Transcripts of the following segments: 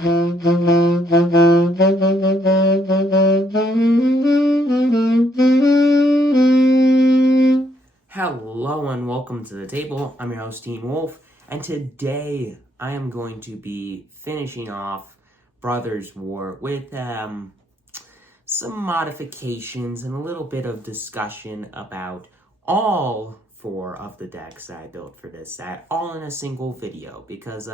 Hello and welcome to the table. I'm your host, Team Wolf, and today I am going to be finishing off Brothers War with some modifications and a little bit of discussion about all 4 of the decks that I built for this set, all in a single video, because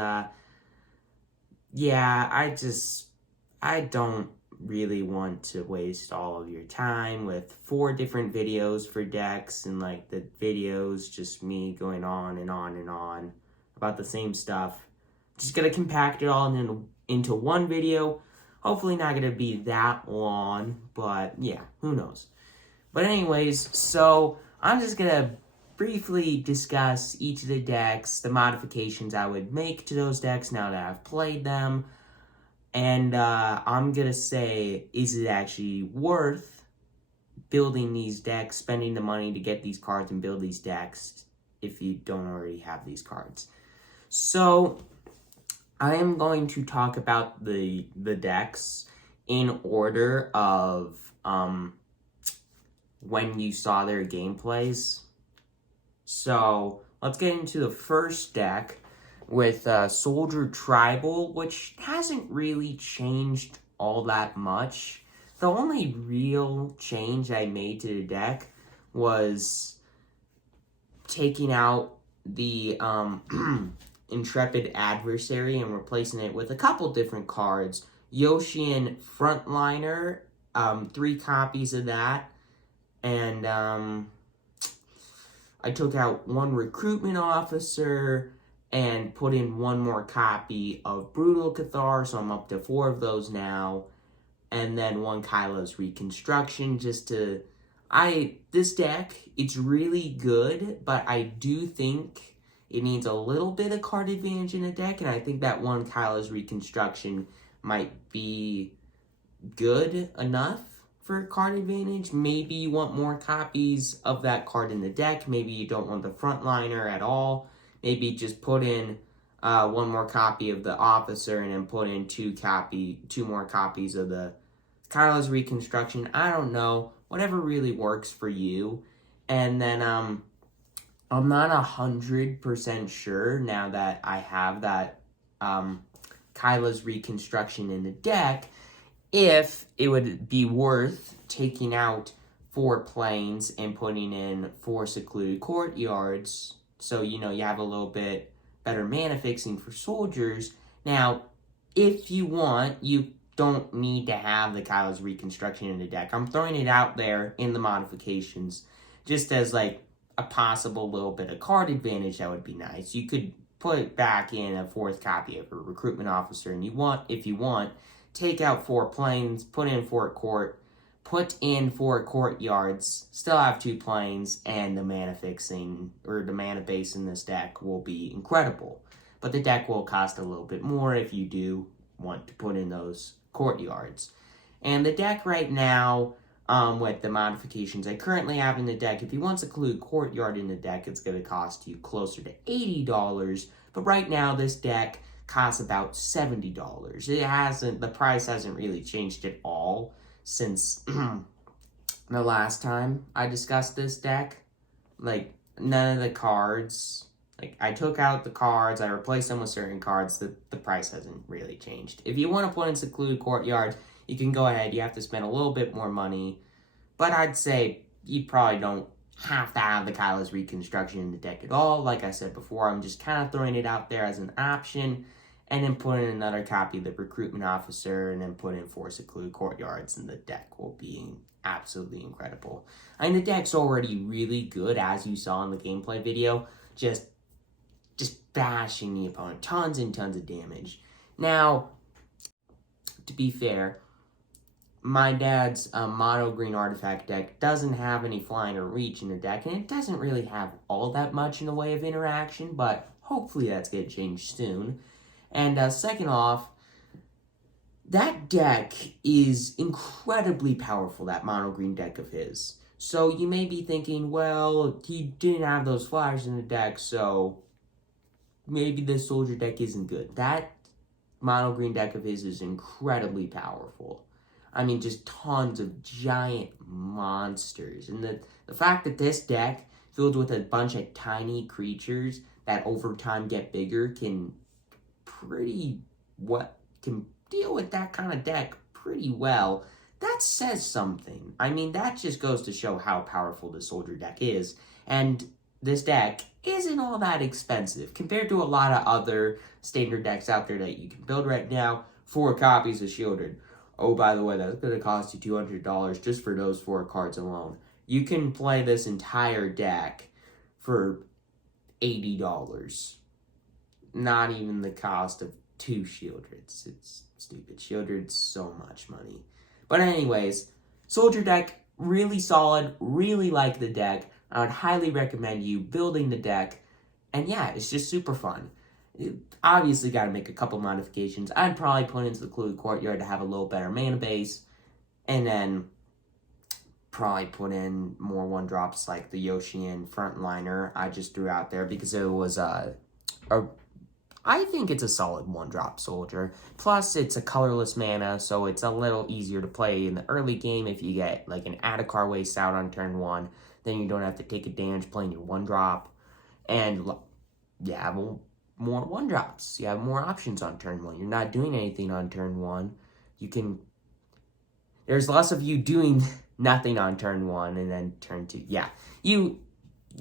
yeah, I don't really want to waste all of your time with 4 different videos for decks, and like the videos just me going on and on and on about the same stuff. Just gonna compact it all into one video. Hopefully not gonna be that long, but yeah, who knows. But anyways, so I'm just gonna briefly discuss each of the decks, the modifications I would make to those decks now that I've played them. And I'm going to say, is it actually worth building these decks, spending the money to get these cards and build these decks if you don't already have these cards? So, I am going to talk about the decks in order of when you saw their gameplays. So, let's get into the first deck with Soldier Tribal, which hasn't really changed all that much. The only real change I made to the deck was taking out the Intrepid Adversary and replacing it with a couple different cards. Yotian Frontliner, 3 copies of that, and I took out 1 Recruitment Officer and put in 1 more copy of Brutal Cathar, so I'm up to 4 of those now. And then 1 Kylo's Reconstruction, just to... This deck, it's really good, but I do think it needs a little bit of card advantage in the deck, and I think that 1 Kylo's Reconstruction might be good enough for card advantage. Maybe you want more copies of that card in the deck. Maybe you don't want the Frontliner at all. Maybe just put in 1 more copy of the Officer and then put in 2 more copies of the Kylo's Reconstruction. I don't know. Whatever really works for you. And then I'm not 100% sure now that I have that Kylo's Reconstruction in the deck if it would be worth taking out 4 planes and putting in 4 Secluded Courtyards. So, you know, you have a little bit better mana fixing for soldiers. Now, if you want, you don't need to have the Kylo's Reconstruction in the deck. I'm throwing it out there in the modifications just as, like, a possible little bit of card advantage that would be nice. You could put back in a 4th copy of a Recruitment Officer, and if you want, take out 4 planes, put in 4 court, put in 4 courtyards, still have 2 planes, and the mana fixing, or the mana base in this deck will be incredible. But the deck will cost a little bit more if you do want to put in those courtyards. And the deck right now, with the modifications I currently have in the deck, if you want to include Courtyard in the deck, it's going to cost you closer to $80. But right now, this deck costs about $70. The price hasn't really changed at all since the last time I discussed this deck. Like, none of the cards, like, I took out the cards, I replaced them with certain cards, the price hasn't really changed. If you want to put in Secluded Courtyard, you can go ahead, you have to spend a little bit more money, but I'd say you probably don't have to have the Kylo's Reconstruction in the deck at all. Like I said before, I'm just kind of throwing it out there as an option, and then put in another copy of the Recruitment Officer, and then put in 4 Secluded Courtyards, and the deck will be absolutely incredible. I mean, the deck's already really good, as you saw in the gameplay video, just bashing the opponent, tons and tons of damage. Now, to be fair, my dad's mono green artifact deck doesn't have any flying or reach in the deck, and it doesn't really have all that much in the way of interaction, but hopefully that's going to change soon. And second off, that deck is incredibly powerful, that mono green deck of his. So you may be thinking, well, he didn't have those flyers in the deck, so maybe this soldier deck isn't good. That mono green deck of his is incredibly powerful. I mean, just tons of giant monsters. And the fact that this deck, filled with a bunch of tiny creatures that over time get bigger, can deal with that kind of deck pretty well, that says something. I mean, that just goes to show how powerful the soldier deck is. And this deck isn't all that expensive compared to a lot of other standard decks out there that you can build right now. 4 copies of Shielded. Oh, by the way, that's going to cost you $200 just for those 4 cards alone. You can play this entire deck for $80. Not even the cost of 2 Shieldreds. It's stupid. Shieldred's so much money. But anyways, soldier deck, really solid. Really like the deck. I would highly recommend you building the deck. And yeah, it's just super fun. You obviously got to make a couple modifications. I'd probably put in Secluded Courtyard to have a little better mana base. And then probably put in more 1-drops like the Yotian Frontliner I just threw out there because it was I think it's a solid 1-drop soldier. Plus, it's a colorless mana, so it's a little easier to play in the early game if you get like an Adarkar Wastes out on turn 1. Then you don't have to take advantage playing your 1-drop. And you have more 1-drops. You have more options on turn 1. You're not doing anything on turn 1. There's less of you doing nothing on turn 1 and then turn 2. Yeah, you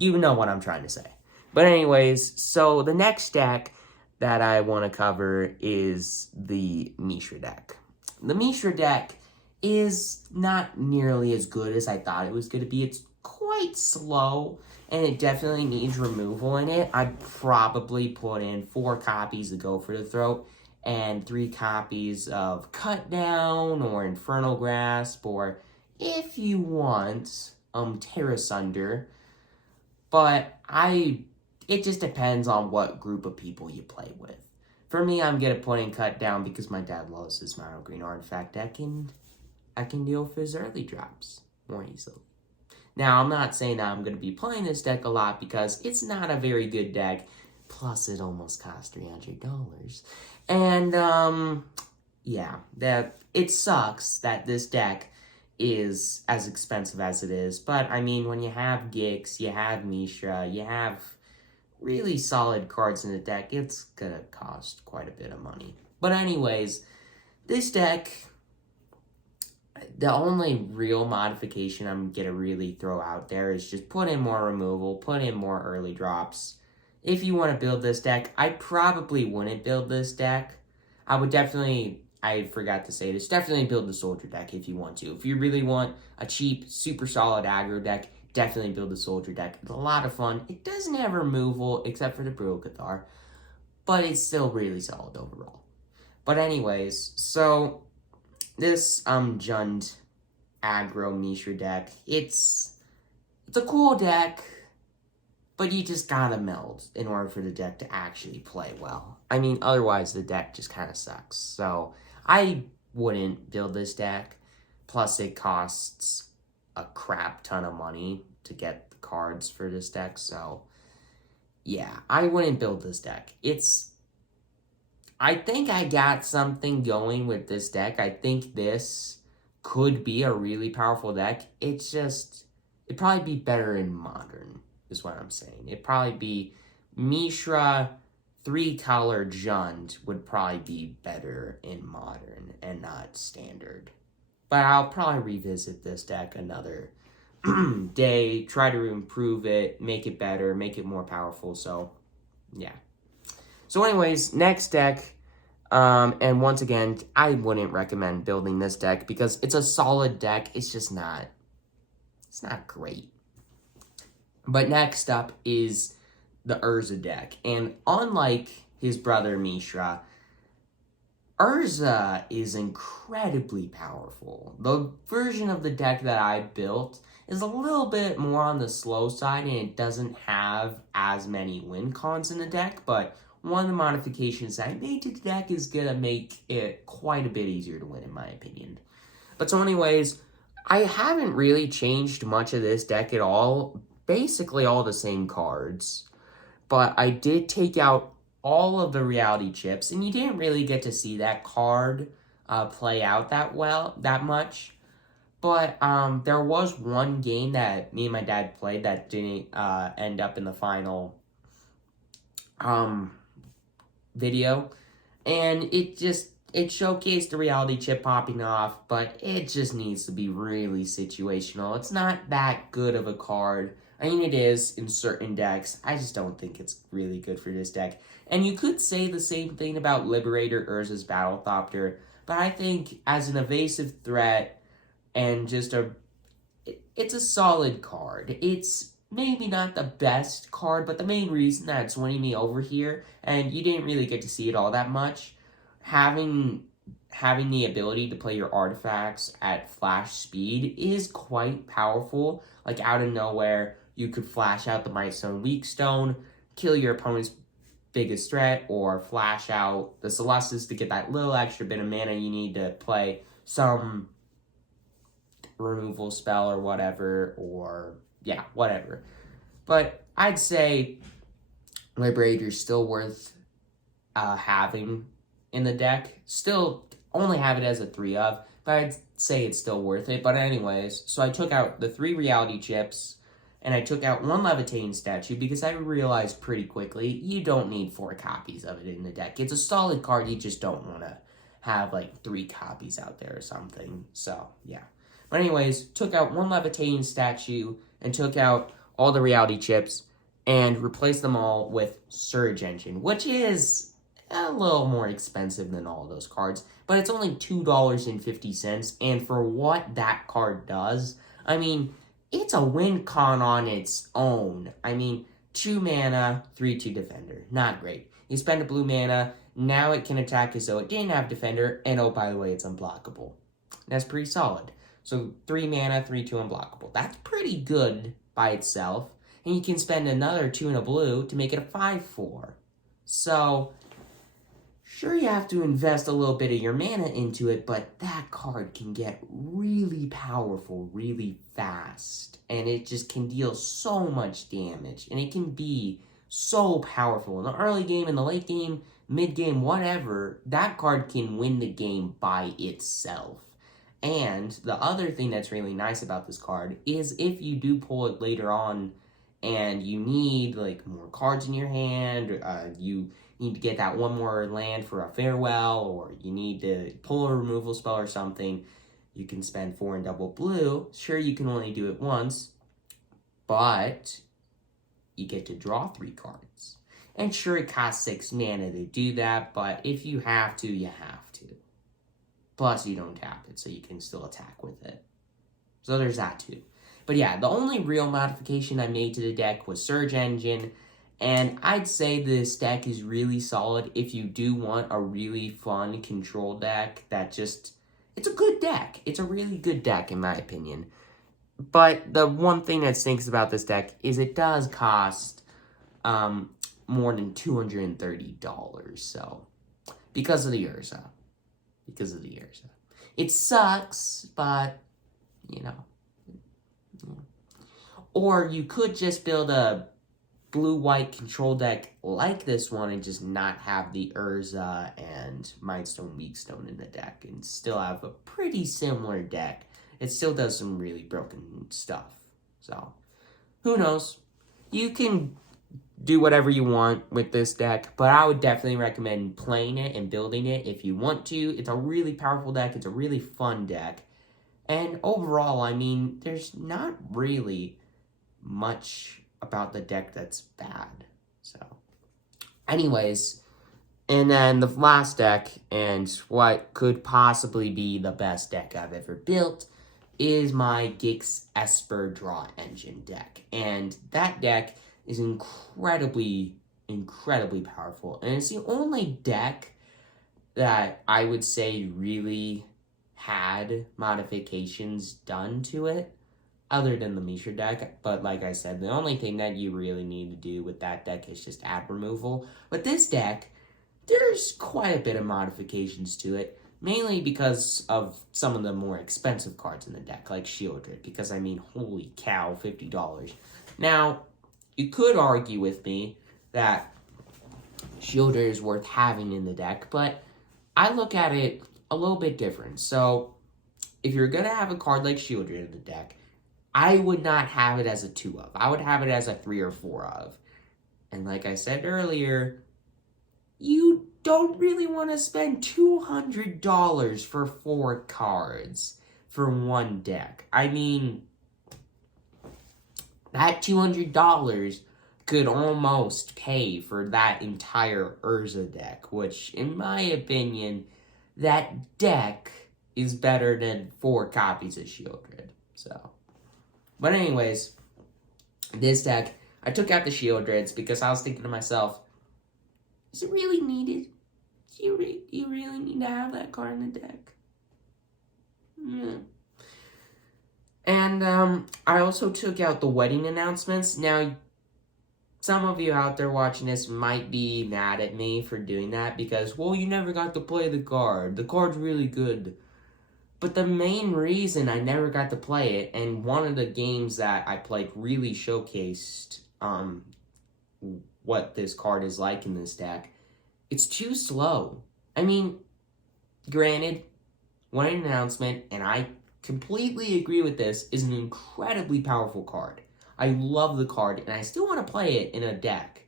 know what I'm trying to say. But anyways, so the next deck that I want to cover is the Mishra deck. The Mishra deck is not nearly as good as I thought it was going to be. It's quite slow, and it definitely needs removal in it. I'd probably put in 4 copies of Go for the Throat and 3 copies of Cut Down or Infernal Grasp, or if you want, Terra Sunder. But it just depends on what group of people you play with. For me, I'm going to put in Cut Down because my dad loves his mono green artifact deck, and I can deal with his early drops more easily. Now, I'm not saying that I'm going to be playing this deck a lot because it's not a very good deck. Plus, it almost costs $300. And, yeah, it sucks that this deck is as expensive as it is. But, I mean, when you have Gix, you have Mishra, you have really solid cards in the deck, it's going to cost quite a bit of money. But anyways, this deck, the only real modification I'm going to really throw out there is just put in more removal, put in more early drops. If you want to build this deck, I probably wouldn't build this deck. I forgot to say this, definitely build the soldier deck if you want to. If you really want a cheap, super solid aggro deck, definitely build the soldier deck. It's a lot of fun. It doesn't have removal except for the Brutal Cathar, but it's still really solid overall. But anyways, so this Jund aggro Mishra deck, it's a cool deck, but you just gotta meld in order for the deck to actually play well. I mean, otherwise the deck just kind of sucks. So I wouldn't build this deck. Plus it costs a crap ton of money to get the cards for this deck. So yeah, I wouldn't build this deck. I think I got something going with this deck. I think this could be a really powerful deck. It'd probably be better in Modern, is what I'm saying. It'd probably be Mishra, 3-color Jund would probably be better in Modern and not Standard. But I'll probably revisit this deck another day, try to improve it, make it better, make it more powerful. So, yeah. So anyways, next deck, and once again, I wouldn't recommend building this deck because it's a solid deck. It's just not, it's not great. But next up is the Urza deck. And unlike his brother Mishra, Urza is incredibly powerful. The version of the deck that I built is a little bit more on the slow side, and it doesn't have as many win cons in the deck, but one of the modifications that I made to the deck is going to make it quite a bit easier to win, in my opinion. But so anyways, I haven't really changed much of this deck at all. Basically all the same cards. But I did take out all of the reality chips, and you didn't really get to see that card play out that much. But there was one game that me and my dad played that didn't end up in the final video, and it showcased the reality chip popping off, but it just needs to be really situational. It's not that good of a card. I mean, it is in certain decks. I just don't think it's really good for this deck. And you could say the same thing about Liberator, Urza's Battlethopter, but I think as an evasive threat and just it's a solid card. It's maybe not the best card, but the main reason that it's winning me over here, and you didn't really get to see it all that much, having the ability to play your artifacts at flash speed is quite powerful. Like, out of nowhere, you could flash out the Mightstone and Weakstone, kill your opponent's biggest threat, or flash out the Celestus to get that little extra bit of mana you need to play some removal spell or whatever, or yeah, whatever. But I'd say Liberator's still worth having in the deck. Still only have it as a 3 of, but I'd say it's still worth it. But anyways, so I took out the 3 reality chips, and I took out 1 Levitating Statue because I realized pretty quickly you don't need 4 copies of it in the deck. It's a solid card, you just don't want to have like 3 copies out there or something. So, yeah. But anyways, took out 1 Levitating Statue and took out all the reality chips and replaced them all with Surge Engine, which is a little more expensive than all those cards, but it's only $2.50, and for what that card does, I mean, it's a win con on its own. I mean, 2 mana, 3/2 Defender, not great. You spend a blue mana, now it can attack as though it didn't have Defender, and oh, by the way, it's unblockable. That's pretty solid. So 3 mana, 3/2 unblockable. That's pretty good by itself. And you can spend another 2 and a blue to make it a 5/4. So, sure, you have to invest a little bit of your mana into it, but that card can get really powerful really fast. And it just can deal so much damage. And it can be so powerful. In the early game, in the late game, mid game, whatever, that card can win the game by itself. And the other thing that's really nice about this card is if you do pull it later on and you need like more cards in your hand, you need to get that 1 more land for a farewell, or you need to pull a removal spell or something, you can spend 4 and double blue. Sure, you can only do it once, but you get to draw 3 cards. And sure, it costs 6 mana to do that, but if you have to, you have to. Plus, you don't tap it, so you can still attack with it. So there's that too. But yeah, the only real modification I made to the deck was Surge Engine, and I'd say this deck is really solid if you do want a really fun control deck that just... It's a good deck. It's a really good deck, in my opinion. But the one thing that stinks about this deck is it does cost more than $230, so... Because of the Urza. It sucks, but, you know. Or you could just build a blue-white control deck like this one and just not have the Urza and Mightstone and Weakstone in the deck and still have a pretty similar deck. It still does some really broken stuff. So, who knows? You can do whatever you want with this deck, but I would definitely recommend playing it and building it if you want to. It's a really powerful deck. It's a really fun deck. And overall, I mean, there's not really much about the deck that's bad. So, anyways, and then the last deck, and what could possibly be the best deck I've ever built, is my Gix Esper Draw Engine deck. And that deck is incredibly powerful. And it's the only deck that I would say really had modifications done to it, other than the Mishra deck. But like I said, the only thing that you really need to do with that deck is just add removal. But this deck, there's quite a bit of modifications to it, mainly because of some of the more expensive cards in the deck, like Shieldred, because I mean, holy cow, $50. Now, you could argue with me that Shield Raid is worth having in the deck, but I look at it a little bit different. So, if you're going to have a card like Shield Raid in the deck, I would not have it as a 2 of. I would have it as a 3 or 4 of. And like I said earlier, you don't really want to spend $200 for 4 cards for one deck. I mean, that $200 could almost pay for that entire Urza deck, which, in my opinion, that deck is better than 4 copies of Shield Raid. So, but anyways, this deck, I took out the Shield Raids because I was thinking to myself, is it really needed? Do you really need to have that card in the deck? Yeah. And I also took out the wedding announcements. Now, some of you out there watching this might be mad at me for doing that because, well, you never got to play the card. The card's really good. But the main reason I never got to play it, and one of the games that I played really showcased what this card is like in this deck, it's too slow. I mean, granted, wedding announcement, and I completely agree with this, is an incredibly powerful card. I love the card, and I still want to play it in a deck.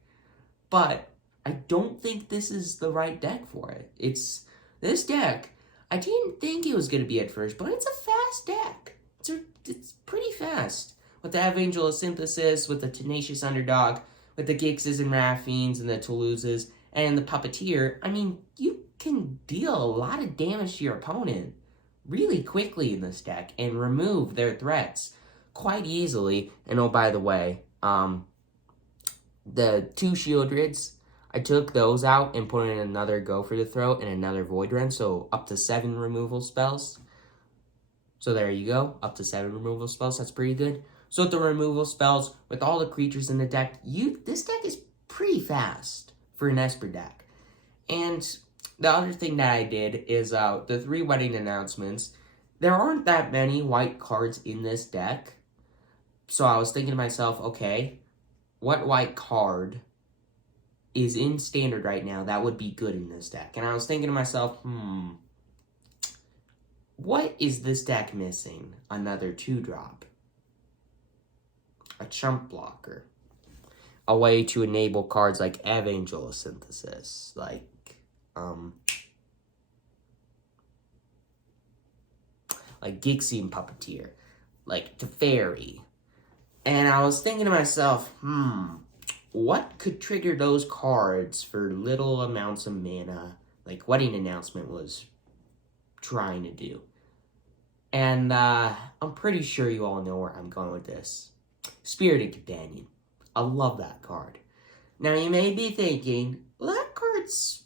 But I don't think this is the right deck for it. This deck, I didn't think it was going to be at first, but it's a fast deck. It's pretty fast. With the Evangel of Synthesis, with the Tenacious Underdog, with the Gixes and Raffines, and the Toulouses, and the Puppeteer, I mean, you can deal a lot of damage to your opponent really quickly in this deck and remove their threats quite easily. And oh, by the way, the 2 Shield Raids, I took those out and put in another Go for the Throat and another Void Rend, so up to 7 removal spells. So there you go, up to 7 removal spells, that's pretty good. So with the removal spells, with all the creatures in the deck, this deck is pretty fast for an Esper deck. And the other thing that I did is the 3 wedding announcements. There aren't that many white cards in this deck. So I was thinking to myself, okay, what white card is in standard right now that would be good in this deck? And I was thinking to myself, what is this deck missing? Another 2-drop. A chump blocker. A way to enable cards like Evangel of Synthesis, like Gixie and Puppeteer, like Teferi. And I was thinking to myself, what could trigger those cards for little amounts of mana, like Wedding Announcement was trying to do? And I'm pretty sure you all know where I'm going with this. Spirited Companion. I love that card. Now, you may be thinking, well, that card's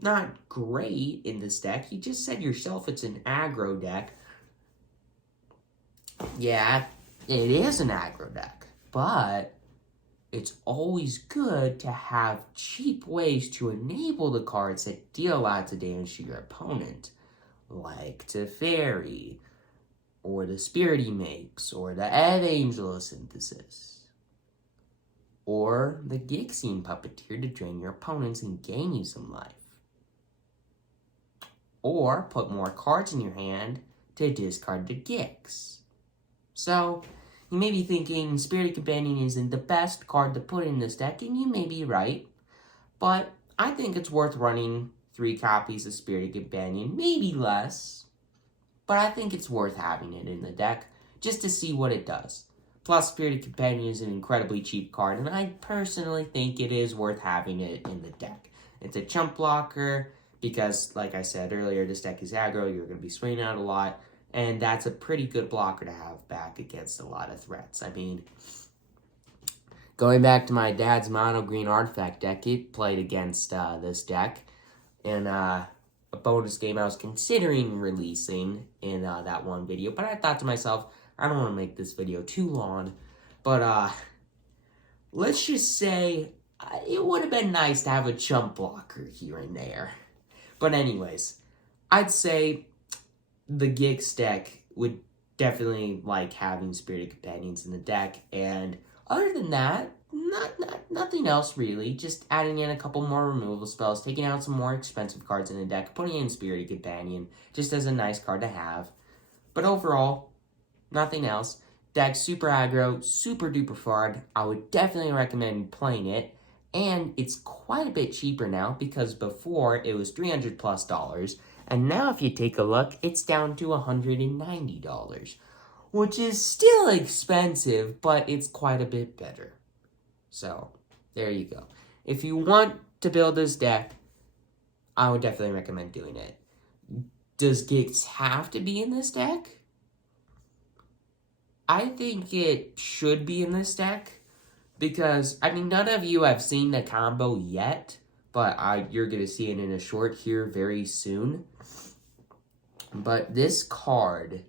not great in this deck. You just said yourself it's an aggro deck. Yeah, it is an aggro deck, but it's always good to have cheap ways to enable the cards that deal lots of damage to your opponent, like Teferi, or the Spirit he makes, or the Evangel of Synthesis, or the Gixie and Puppeteer to drain your opponents and gain you some life. Or put more cards in your hand to discard the Gix. So, you may be thinking Spirited Companion isn't the best card to put in this deck, and you may be right. But I think it's worth running 3 copies of Spirited Companion, maybe less. But I think it's worth having it in the deck, just to see what it does. Plus, Spirited Companion is an incredibly cheap card, and I personally think it is worth having it in the deck. It's a chump blocker, because, like I said earlier, this deck is aggro, you're going to be swinging out a lot, and that's a pretty good blocker to have back against a lot of threats. I mean, going back to my dad's mono green artifact deck, it played against this deck in a bonus game I was considering releasing in that one video, but I thought to myself, I don't want to make this video too long, but let's just say it would have been nice to have a chump blocker here and there. But anyways, I'd say the Gix deck would definitely like having Spirited Companions in the deck, and other than that, nothing else really. Just adding in a couple more removal spells, taking out some more expensive cards in the deck, putting in Spirited Companion, just as a nice card to have. But overall, nothing else. Deck super aggro, super duper fun. I would definitely recommend playing it. And it's quite a bit cheaper now because before it was $300+. And now if you take a look, it's down to $190. Which is still expensive, but it's quite a bit better. So, there you go. If you want to build this deck, I would definitely recommend doing it. Does Gix have to be in this deck? I think it should be in this deck. Because, I mean, none of you have seen the combo yet. But you're going to see it in a short here very soon. But this card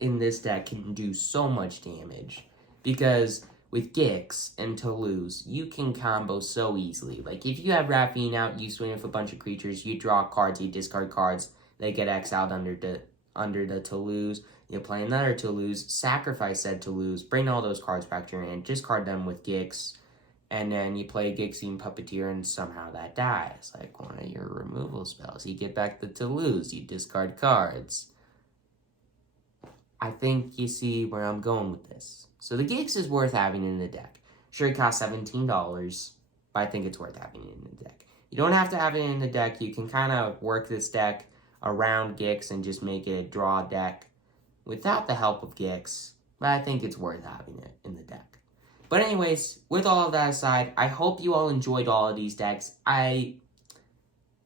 in this deck can do so much damage. Because with Gix and Toulouse, you can combo so easily. Like, if you have Ravine out, you swing with a bunch of creatures, you draw cards, you discard cards, they get exiled under the Toulouse. You play another Toulouse, sacrifice said Toulouse, bring all those cards back to your hand, discard them with Gix, and then you play Gixine Puppeteer and somehow that dies. Like one of your removal spells. You get back the Toulouse, you discard cards. I think you see where I'm going with this. So the Gix is worth having in the deck. Sure, it costs $17, but I think it's worth having it in the deck. You don't have to have it in the deck. You can kind of work this deck around Gix and just make it a draw deck without the help of Gix, but I think it's worth having it in the deck. But anyways, with all of that aside, I hope you all enjoyed all of these decks. I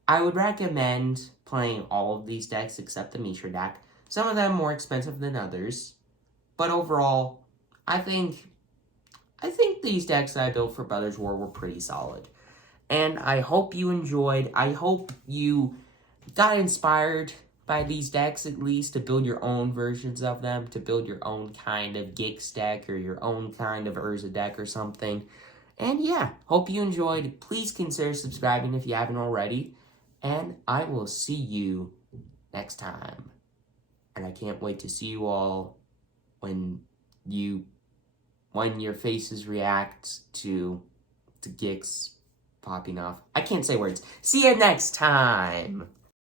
would recommend playing all of these decks except the Mishra deck. Some of them more expensive than others, but overall, I think these decks that I built for Brothers War were pretty solid. And I hope you enjoyed. I hope you got inspired by these decks at least to build your own versions of them, to build your own kind of Gix deck or your own kind of Urza deck or something. And yeah, hope you enjoyed. Please consider subscribing if you haven't already. And I will see you next time. And I can't wait to see you all when your faces react to Gix popping off. I can't say words. See you next time!